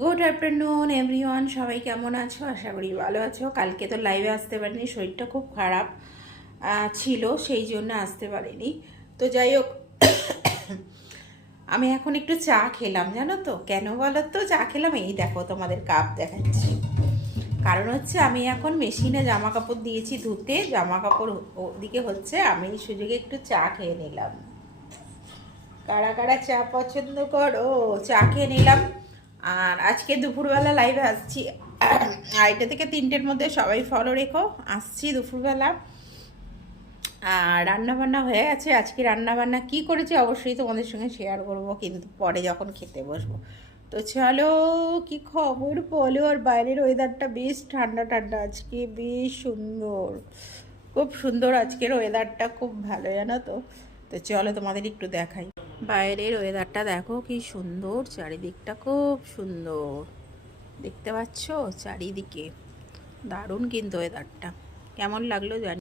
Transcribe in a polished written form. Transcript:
Good afternoon everyone, সবাই কেমন আছো? আশা করি ভালো আছো। কালকে তো লাইভে আসতে পারিনি, শরীরটা খুব খারাপ ছিল, সেই জন্য আসতে পারিনি। তো যাই হোক, আমি এখন একটু চা খেলাম, জানো তো কেন বলো তো? চা খেলাম, এই দেখো তোমাদের কাপ দেখাচ্ছি। কারণ হচ্ছে আমি এখন মেশিনে জামা কাপড় দিয়েছি ধুতে, জামা কাপড় ওদিকে হচ্ছে, আমি এই সুযোগে একটু চা খেয়ে নিলাম। কারা কারা চা পছন্দ করো? চা খেয়ে নিলাম। আর আজকে দুপুরবেলা লাইভে আসছি 2:30 থেকে 3টের মধ্যে, সবাই ফলো রেখো। আসছি দুপুরবেলা। আর রান্নাবান্না হয়ে গেছে। আজকে রান্নাবান্না কি করেছি অবশ্যই তোমাদের সঙ্গে শেয়ার করব, কিন্তু পরে যখন খেতে বসবো। তো চলো, কি খবর বলো? আর বাইরের ওয়েদারটা বেশ ঠান্ডা ঠান্ডা, আজকে বেশ সুন্দর, খুব সুন্দর আজকের ওয়েদারটা, খুব ভালো, জানো তো। তো চলো তোমাদের একটু দেখাই বাইরের ওয়েদারটা। দেখো কি সুন্দর, চারিদিকটা খুব সুন্দর, দেখতে পাচ্ছ চারিদিকে। দারুণ কিন্তু ওয়েদারটা, কেমন লাগলো জানি।